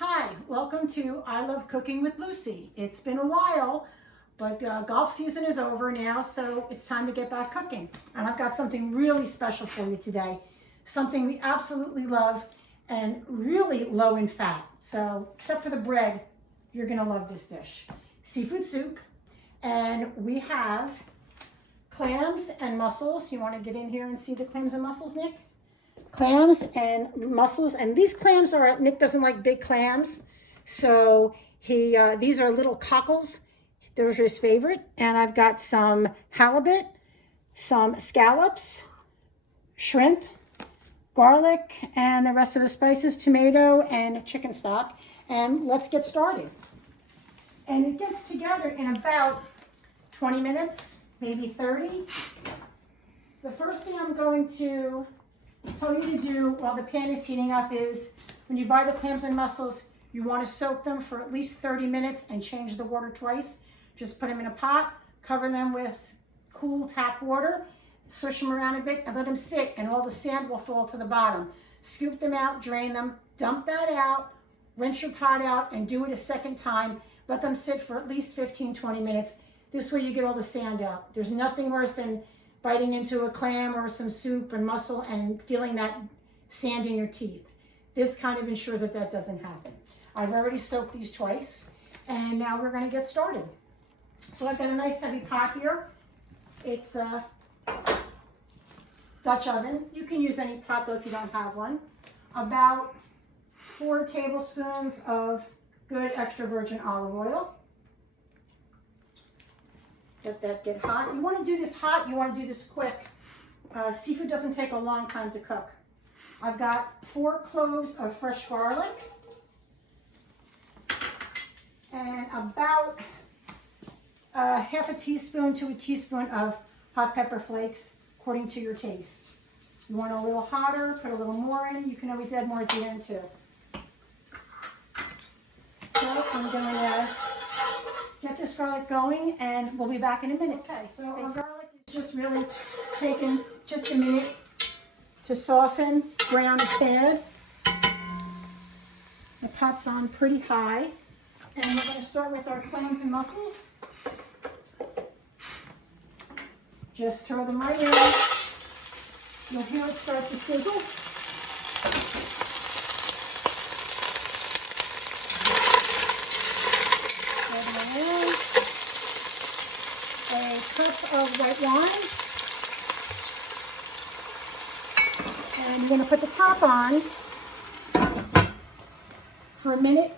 Hi, welcome to I Love Cooking with Lucy. It's been a while, but golf season is over now, so it's time to get back cooking. And I've got something really special for you today. Something we absolutely love and really low in fat. So, except for the bread, you're gonna love this dish. Seafood soup, and we have clams and mussels. You wanna get in here and see the clams and mussels, Nick? Clams and mussels, and these clams are, Nick doesn't like big clams, so these are little cockles. Those are his favorite. And I've got some halibut, some scallops, shrimp, garlic, and the rest of the spices, tomato and chicken stock. And let's get started. And it gets together in about 20 minutes, maybe 30. The first thing I'm going to tell you to do while the pan is heating up is when you buy the clams and mussels, you want to soak them for at least 30 minutes and change the water twice. Just put them in a pot, cover them with cool tap water, swish them around a bit and let them sit, and all the sand will fall to the bottom. Scoop them out, drain them, dump that out, rinse your pot out, and do it a second time. Let them sit for at least 15-20 minutes. This way you get all the sand out. There's nothing worse than biting into a clam or some soup and mussel and feeling that sand in your teeth. This kind of ensures that that doesn't happen. I've already soaked these twice, and now we're gonna get started. So I've got a nice heavy pot here. It's a Dutch oven. You can use any pot though if you don't have one. About 4 tablespoons of good extra virgin olive oil. Let that get hot. You want to do this hot, you want to do this quick. Seafood doesn't take a long time to cook. I've got 4 cloves of fresh garlic and about half a teaspoon to a teaspoon of hot pepper flakes according to your taste. You want a little hotter, put a little more in. You can always add more at the end too. So I'm going to get this garlic going, and we'll be back in a minute. Okay, so our garlic is just really taking just a minute to soften, brown a tad. The pot's on pretty high, and we're going to start with our clams and mussels. Just throw them right in. You'll hear it start to sizzle. A cup of white wine, and you're going to put the top on for a minute.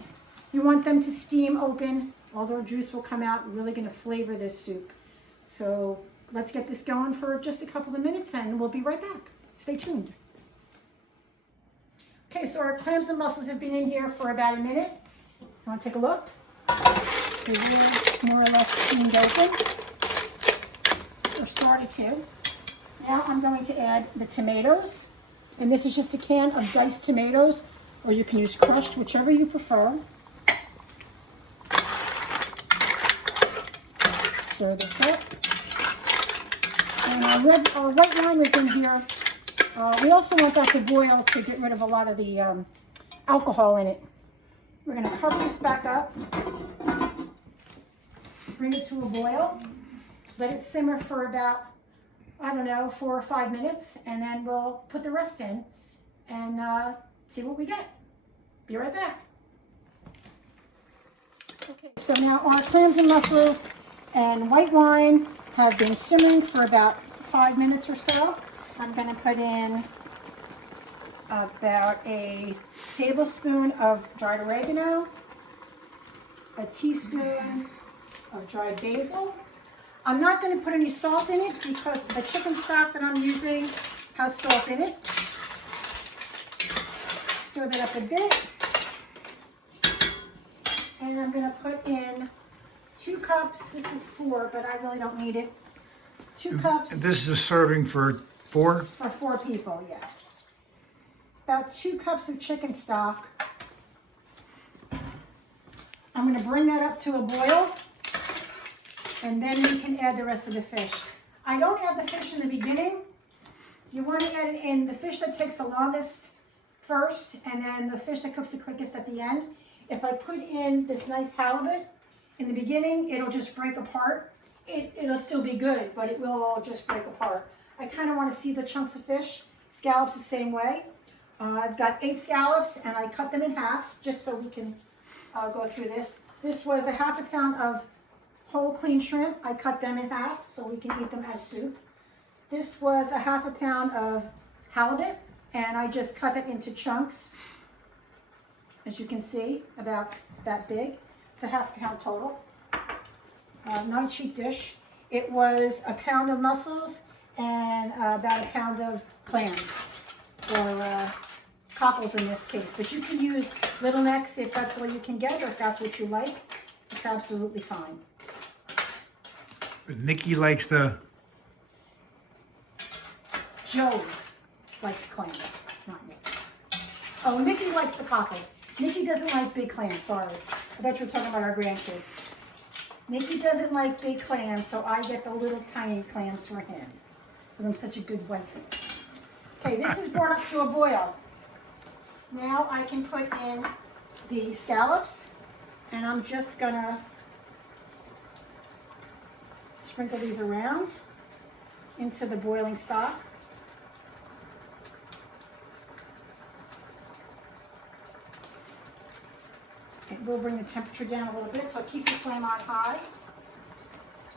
You want them to steam open. All their juice will come out. Really going to flavor this soup. So let's get this going for just a couple of minutes, and we'll be right back. Stay tuned. Okay, so our clams and mussels have been in here for about a minute. You want to take a look? They're more or less steamed open. Or started to. Now I'm going to add the tomatoes, and this is just a can of diced tomatoes, or you can use crushed, whichever you prefer. Stir this up. And our white wine is in here. We also want that to boil to get rid of a lot of the alcohol in it. We're going to cover this back up, bring it to a boil. Let it simmer for about, I don't know, 4 or 5 minutes, and then we'll put the rest in and see what we get. Be right back. Okay, so now our clams and mussels and white wine have been simmering for about 5 minutes or so. I'm going to put in about a tablespoon of dried oregano, a teaspoon of dried basil. I'm not going to put any salt in it because the chicken stock that I'm using has salt in it. Stir that up a bit. And I'm going to put in 2 cups. This is 4, but I really don't need it. 2 cups. This is a serving for 4? For 4 people, yeah. About 2 cups of chicken stock. I'm going to bring that up to a boil, and then we can add the rest of the fish. I don't add the fish in the beginning. You want to add it in the fish that takes the longest first, and then the fish that cooks the quickest at the end. If I put in this nice halibut, in the beginning, it'll just break apart. It'll still be good, but it will all just break apart. I kind of want to see the chunks of fish. Scallops the same way. I've got 8 scallops and I cut them in half just so we can go through this. This was a ½ pound of whole clean shrimp. I cut them in half so we can eat them as soup. This was a ½ pound of halibut and I just cut it into chunks. As you can see, about that big. It's a ½ pound total. Not a cheap dish. It was a pound of mussels and about a pound of clams, or cockles in this case. But you can use little necks if that's all you can get, or if that's what you like. It's absolutely fine. But Nikki likes the... Joey likes clams, not Nikki. Oh, Nikki likes the cockles. Nikki doesn't like big clams, sorry. I bet you were talking about our grandkids. Nikki doesn't like big clams, so I get the little tiny clams for him. Because I'm such a good wife. Okay, this is brought up to a boil. Now I can put in the scallops, and I'm just gonna sprinkle these around into the boiling stock. We'll bring the temperature down a little bit, so keep your flame on high.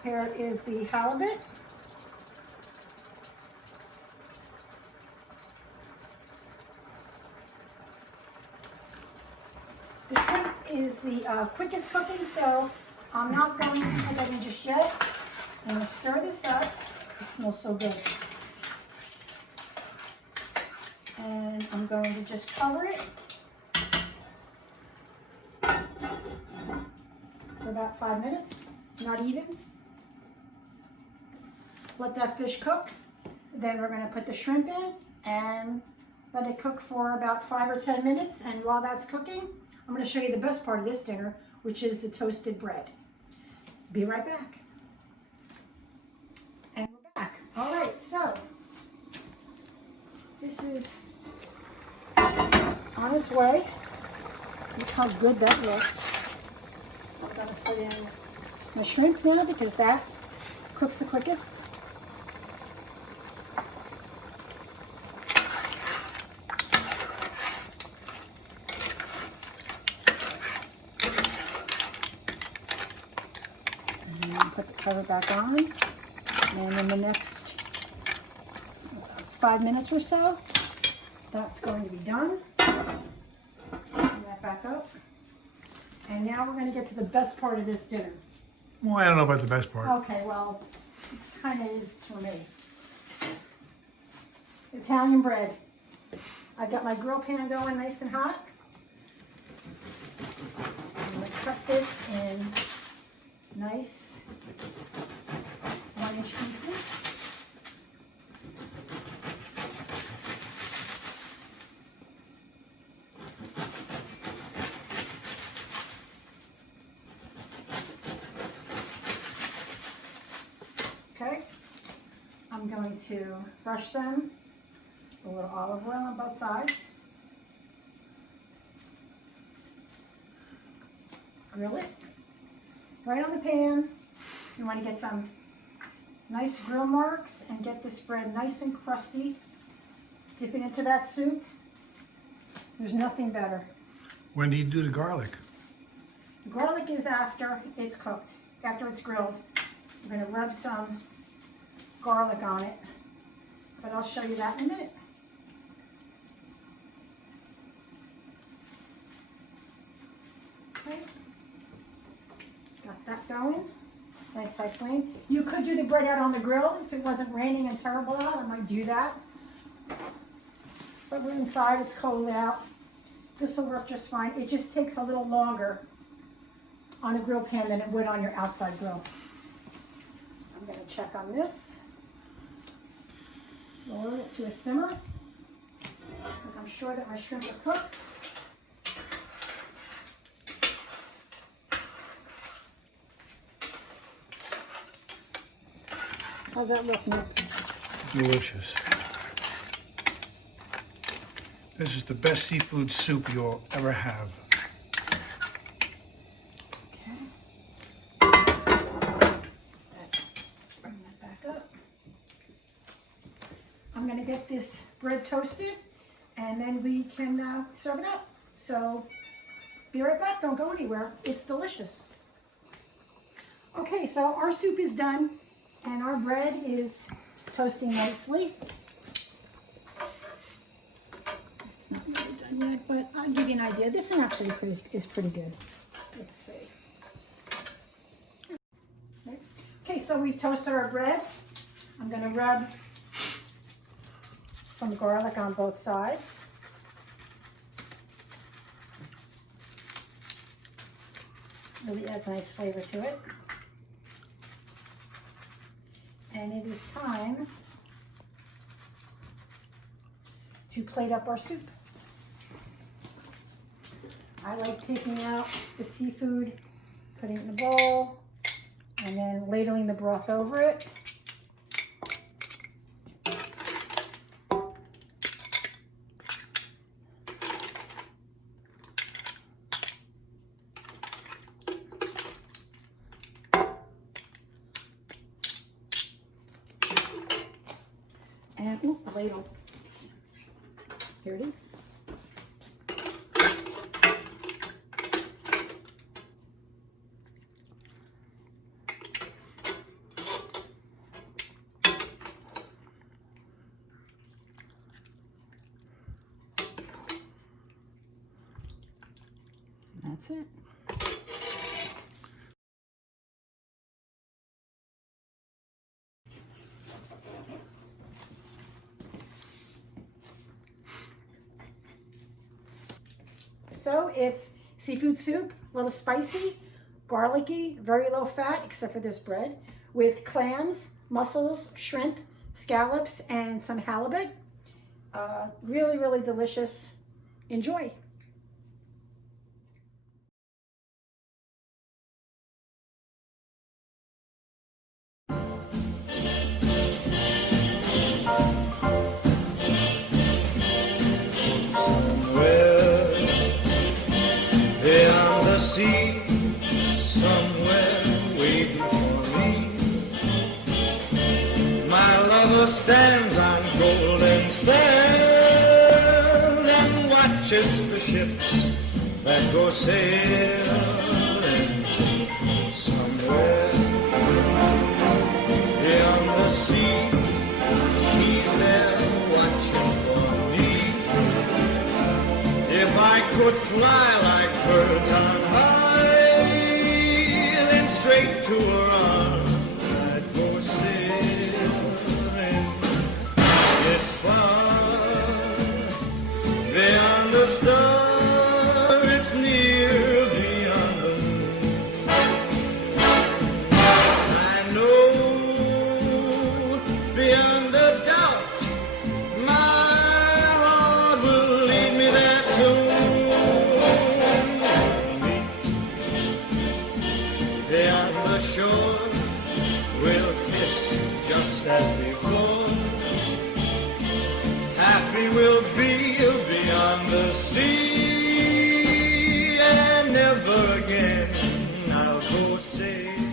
Here is the halibut. The shrimp is the quickest cooking, so I'm not going to put that in just yet. I'm going to stir this up. It smells so good. And I'm going to just cover it for about 5 minutes, not even. Let that fish cook. Then we're going to put the shrimp in and let it cook for about 5 or 10 minutes. And while that's cooking, I'm going to show you the best part of this dinner, which is the toasted bread. Be right back. And we're back. All right, so this is on its way. Look how good that looks. I'm going to put in my shrimp now because that cooks the quickest. And put the cover back on. And in the next 5 minutes or so, that's going to be done. Bring that back up. And now we're going to get to the best part of this dinner. Well, I don't know about the best part. Okay, well, it kind of is for me. Italian bread. I've got my grill pan going nice and hot. I'm going to cut this in nice 1-inch pieces. Okay, I'm going to brush them with a little olive oil on both sides. Grill it right on the pan. You want to get some nice grill marks and get this bread nice and crusty. Dip it into that soup. There's nothing better. When do you do the garlic? Garlic is after it's cooked, after it's grilled. I'm going to rub some garlic on it, but I'll show you that in a minute. Okay, got that going. Nice high flame. You could do the bread out on the grill if it wasn't raining and terrible out. I might do that. But we're inside, it's cold out. This will work just fine. It just takes a little longer on a grill pan than it would on your outside grill. I'm going to check on this. Lower it to a simmer because I'm sure that my shrimp are cooked. How's that look, Nick? Delicious. This is the best seafood soup you'll ever have. bread toasted, and then we can serve it up. So be right back, don't go anywhere. It's delicious. Okay, so our soup is done and our bread is toasting nicely. It's not really done yet, but I'll give you an idea. This one actually is pretty good. Let's see. Okay, so we've toasted our bread. I'm going to rub some garlic on both sides. Really adds a nice flavor to it. And it is time to plate up our soup. I like taking out the seafood, putting it in a bowl, and then ladling the broth over it. And, ooh, a ladle. Here it is. That's it. So it's seafood soup, a little spicy, garlicky, very low fat, except for this bread, with clams, mussels, shrimp, scallops, and some halibut. Really, really delicious. Enjoy. Sea, somewhere waiting for me. My lover stands on golden sands and watches the ships that go sailing. Somewhere beyond the sea, she's there watching for me. If I could fly like birds on high, then straight to her arms I'd go sailing. It's far beyond the star, it's near beyond the moon. I know beyond a doubt my heart will lead me there soon. Beyond the shore, we'll kiss just as before. Happy we'll be beyond the sea, and never again I'll go sailing.